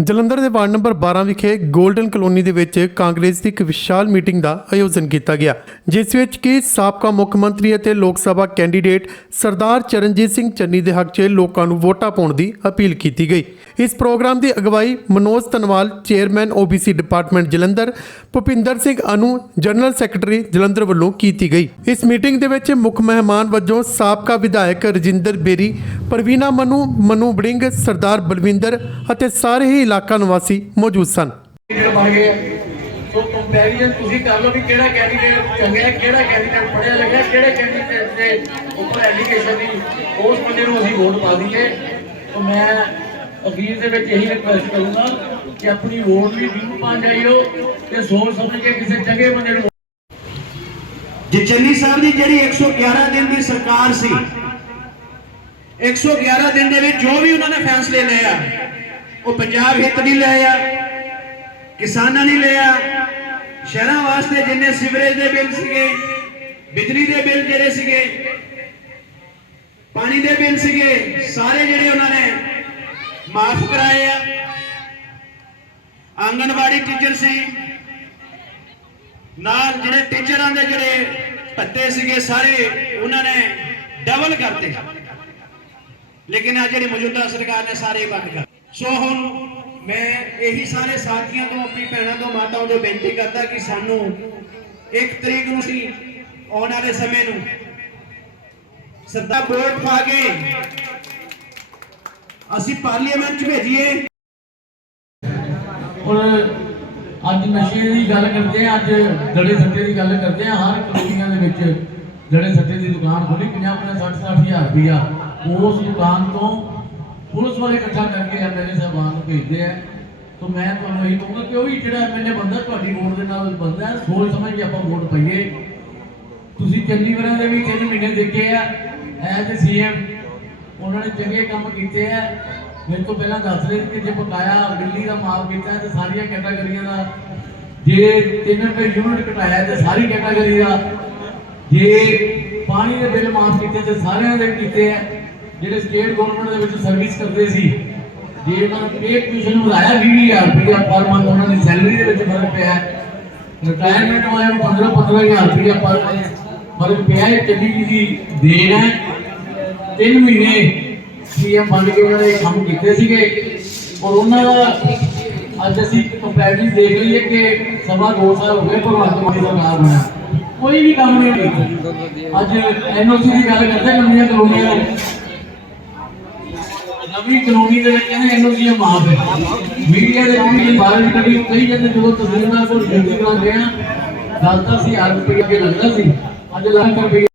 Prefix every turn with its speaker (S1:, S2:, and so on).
S1: ਜਲੰਧਰ ਦੇ ward number 12 ਵਿਖੇ golden colony ਦੇ ਵਿੱਚ ਕਾਂਗਰਸ ਦੀ ਇੱਕ ਵਿਸ਼ਾਲ ਮੀਟਿੰਗ ਦਾ ਆਯੋਜਨ ਕੀਤਾ ਗਿਆ, ਜਿਸ ਵਿੱਚ ਕਿ ਸਾਬਕਾ ਮੁੱਖ ਮੰਤਰੀ ਅਤੇ ਲੋਕ ਸਭਾ ਕੈਂਡੀਡੇਟ ਸਰਦਾਰ ਚਰਨਜੀਤ ਸਿੰਘ ਚੰਨੀ ਦੇ ਹੱਕ 'ਚ ਲੋਕਾਂ ਨੂੰ ਵੋਟਾਂ ਪਾਉਣ ਦੀ ਅਪੀਲ ਕੀਤੀ ਗਈ। ਇਸ ਪ੍ਰੋਗਰਾਮ ਦੀ ਅਗਵਾਈ Manoj Tanwal chairman OBC department Jalandhar, Bhupinder Singh Anu, general secretary Jalandhar ਵੱਲੋਂ ਕੀਤੀ ਗਈ। ਇਸ ਮੀਟਿੰਗ ਦੇ ਵਿੱਚ ਮੁੱਖ ਮਹਿਮਾਨ ਵਜੋਂ ਸਾਬਕਾ ਵਿਧਾਇਕ ਰਜਿੰਦਰ ਬੇਰੀ ਪ੍ਰਵੀਨਾ ਮਨੂ ਮਨੂ ਬੜਿੰਗ ਸਰਦਾਰ ਬਲਵਿੰਦਰ ਅਤੇ ਸਾਰੇ ਹੀ ਇਲਾਕਾ ਨਿਵਾਸੀ ਮੌਜੂਦ ਸਨ।
S2: ਸੋ ਕੰਪੈਰੀਜ਼ਨ ਤੁਸੀਂ ਕਰ ਲਓ ਵੀ ਕਿਹੜਾ ਕੈਂਡੀਡੇਟ ਚੰਗਾ ਹੈ ਕਿਹੜਾ ਕੈਂਡੀਡੇਟ ਪੜਿਆ ਲਿਖਿਆ ਕਿਹੜੇ ਕੈਂਡੀਡੇਟ ਦੇ ਉੱਪਰ ਐਲੀਗੇਸ਼ਨ ਦੀ ਉਸ ਬੰਦੇ ਨੂੰ ਅਸੀਂ ਵੋਟ ਪਾ ਦਈਏ ਤਾਂ ਮੈਂ ਅਖੀਰ ਦੇ ਵਿੱਚ ਇਹੀ ਰਿਕੁਐਸਟ ਕਰੂੰਗਾ ਕਿ ਆਪਣੀ ਵੋਟ ਵੀ ਜ਼ਰੂਰ ਪਾ ਜਾਈਓ ਤੇ ਸੋਚ ਸਮਝ ਕੇ ਕਿਸੇ ਚੰਗੇ ਬੰਦੇ ਨੂੰ
S3: ਜੇ ਚੰਨੀ ਸਾਹਿਬ ਦੀ ਜਿਹੜੀ 111 ਦਿਨ ਦੀ ਸਰਕਾਰ ਸੀ 111 ਦਿਨ ਦੇ ਵਿੱਚ ਜੋ ਵੀ ਉਹਨਾਂ ਨੇ ਫੈਸਲੇ ਲਏ ਆ, ਉਹ ਪੰਜਾਬ ਹਿੱਤ ਨਹੀਂ ਲਏ ਆ, ਕਿਸਾਨਾਂ ਨਹੀਂ ਲਿਆ ਸ਼ਹਿਰਾਂ ਵਾਸਤੇ ਜਿੰਨੇ ਸੀਵਰੇਜ ਦੇ ਬਿੱਲ ਸੀਗੇ, ਬਿਜਲੀ ਦੇ ਬਿੱਲ ਜਿਹੜੇ ਸੀਗੇ, ਪਾਣੀ ਦੇ ਬਿੱਲ ਸੀਗੇ, ਸਾਰੇ ਜਿਹੜੇ ਉਹਨਾਂ ਨੇ ਮਾਫ ਕਰਾਏ ਆ। ਆਂਗਨਵਾੜੀ ਟੀਚਰ ਸੀ, ਨਾਲ ਜਿਹੜੇ ਟੀਚਰਾਂ ਦੇ ਜਿਹੜੇ ਭੱਤੇ ਸੀਗੇ, ਸਾਰੇ ਉਹਨਾਂ ਨੇ ਡਬਲ ਕਰਤੇ। ਲੇਕਿਨ ਆ ਜਿਹੜੀ ਮੌਜੂਦਾ ਸਰਕਾਰ ਨੇ ਸਾਰੇ ਬੰਦ ਕਰ ਸੋ ਹੁਣ ਮੈਂ ਇਹੀ ਸਾਰੇ ਸਾਥੀਆਂ ਤੋਂ, ਆਪਣੀ ਭੈਣਾਂ ਤੋਂ, ਮਾਤਾਵਾਂ ਤੋਂ ਬੇਨਤੀ ਕਰਦਾ ਕਿ ਸਾਨੂੰ ਇੱਕ ਤਰੀਕ ਨੂੰ ਸੀ ਆਉਣ ਵਾਲੇ ਸਮੇਂ ਨੂੰ ਸੱਦਾ ਵੋਟ ਪਾ ਕੇ ਅਸੀਂ ਪਾਰਲੀਮੈਂਟ 'ਚ ਭੇਜੀਏ।
S2: ਔਰ ਅੱਜ ਨਸ਼ੇ ਦੀ ਗੱਲ ਕਰਦੇ ਆ, ਅੱਜ ਦੜੇ ਸੱਟੇ ਦੀ ਗੱਲ ਕਰਦੇ ਆ, ਹਰ ਕਲੋਨੀਆਂ ਦੇ ਵਿੱਚ ਦੜੇ ਸੱਟੇ ਦੀ ਦੁਕਾਨ ਖੋਲੀ 50 50 60 60 ਹਜ਼ਾਰ ਰੁਪਇਆ ਉਸ ਦੁਕਾਨ ਤੋਂ ਪੁਲਿਸ ਵਾਲੇ ਇਕੱਠਾ ਕਰਕੇ ਐਮਐਲਏ ਸਾਹਿਬਾਨ ਨੂੰ ਭੇਜਦੇ ਆ। ਤਾਂ ਮੈਂ ਤੁਹਾਨੂੰ ਇਹੀ ਕਹੂੰਗਾ ਕਿ ਉਹ ਵੀ ਜਿਹੜਾ ਐਮਐਲਏ ਬੰਦਾ ਤੁਹਾਡੀ ਵੋਟ ਦੇ ਨਾਲ ਬੰਦਾ ਹੈ, ਸੋਚ ਸਮਝ ਕੇ ਆਪਾਂ ਵੋਟ ਪਾਈਏ। ਤੁਸੀਂ ਚੰਨੀ ਵਰਾਂ ਦੇ ਵੀ ਤਿੰਨ ਮਹੀਨੇ ਦੇਖੇ ਆ ਐਜ਼ ਸੀਐਮ ਉਹਨਾਂ ਨੇ ਚੰਗੇ ਕੰਮ ਕੀਤੇ ਆ। ਮੇਰੇ ਤੋਂ ਪਹਿਲਾਂ ਦੱਸ ਰਹੇ ਸੀ ਕਿ ਜੇ ਬਕਾਇਆ ਬਿੱਲੀ ਦਾ ਮਾਫ ਕੀਤਾ ਤੇ ਸਾਰੀਆਂ ਕੈਟਾਗਰੀਆਂ ਦਾ ਜੇ 3 ਰੁਪਏ ਯੂਨਿਟ ਘਟਾਇਆ ਤੇ ਸਾਰੀ ਕੈਟਾਗਰੀ ਦਾ ਜੇ ਪਾਣੀ ਦੇ ਬਿੱਲ ਮਾਫ ਕੀਤੇ ਤੇ ਸਾਰਿਆਂ ਦੇ ਕੀਤੇ ਆ। ਜਿਹੜੇ ਸਟੇਟ ਗਵਰਨਮੈਂਟ ਦੇ ਵਿੱਚ ਸਰਵਿਸ ਕਰਦੇ ਸੀ ਜੇ ਉਹਨਾਂ ਨੇ ਪੇ ਕਮਿਸ਼ਨ ਵਧਾਇਆ 20000 ਰੁਪਏ ਪਰ ਮੰਥ ਉਹਨਾਂ ਦੀ ਸੈਲਰੀ ਦੇ ਵਿੱਚ ਫ਼ਰਕ ਪਿਆ ਰਿਟਾਇਰਮੈਂਟ ਵਾਲਿਆਂ ਨੂੰ 15 15000 ਰੁਪਏ ਪਰ ਫ਼ਰਕ ਪਿਆ ਇਹ ਚੱਲੀ ਜੀ ਦੀ ਦੇਣ ਹੈ ਤਿੰਨ ਮਹੀਨੇ ਸੀਐਮ ਬਣ ਕੇ ਉਹਨਾਂ ਨੇ ਕੰਮ ਕੀਤੇ ਸੀਗੇ ਔਰ ਉਹਨਾਂ ਦਾ ਅੱਜ ਅਸੀਂ ਕੰਪੈਰੀਟਿਵ ਦੇਖ ਲਈਏ ਕਿ ਸਵਾ ਦੋ ਸਾਲ ਹੋ ਗਏ ਭਗਵੰਤ ਮਾਨ ਦਾ ਸਰਕਾਰ ਬਣਾ ਕੋਈ ਵੀ ਕੰਮ ਨਹੀਂ ਕੀਤਾ ਅੱਜ ਐਨਓਸੀ ਦੀ ਗੱਲ ਕਰਦੇ ਨਵੀਆਂ ਕਲੋਨੀਆਂ ਦੀ ਨਵੀਂ ਕਾਨੂੰਨੀ ਦੇ ਵਿੱਚ ਕਹਿੰਦੇ ਐਨਓਸੀ ਮਾਫ ਹੈ। ਮੀਡੀਆ ਦੇ ਵੀ ਬਾਹਰ ਕਦੀ ਕਈ ਜਾਂਦੇ ਜਦੋਂ ਤਸਵੀਰਾਂ ਕੋਲ ਡਿਊਟੀ ਕਰਾਉਂਦੇ ਆ ਗੱਲ ਸੀ ਹਜ਼ਾਰ ਰੁਪਏ ਅੱਗੇ ਲੱਗਦਾ ਸੀ, ਅੱਜ ਲੱਖ ਰੁਪਏ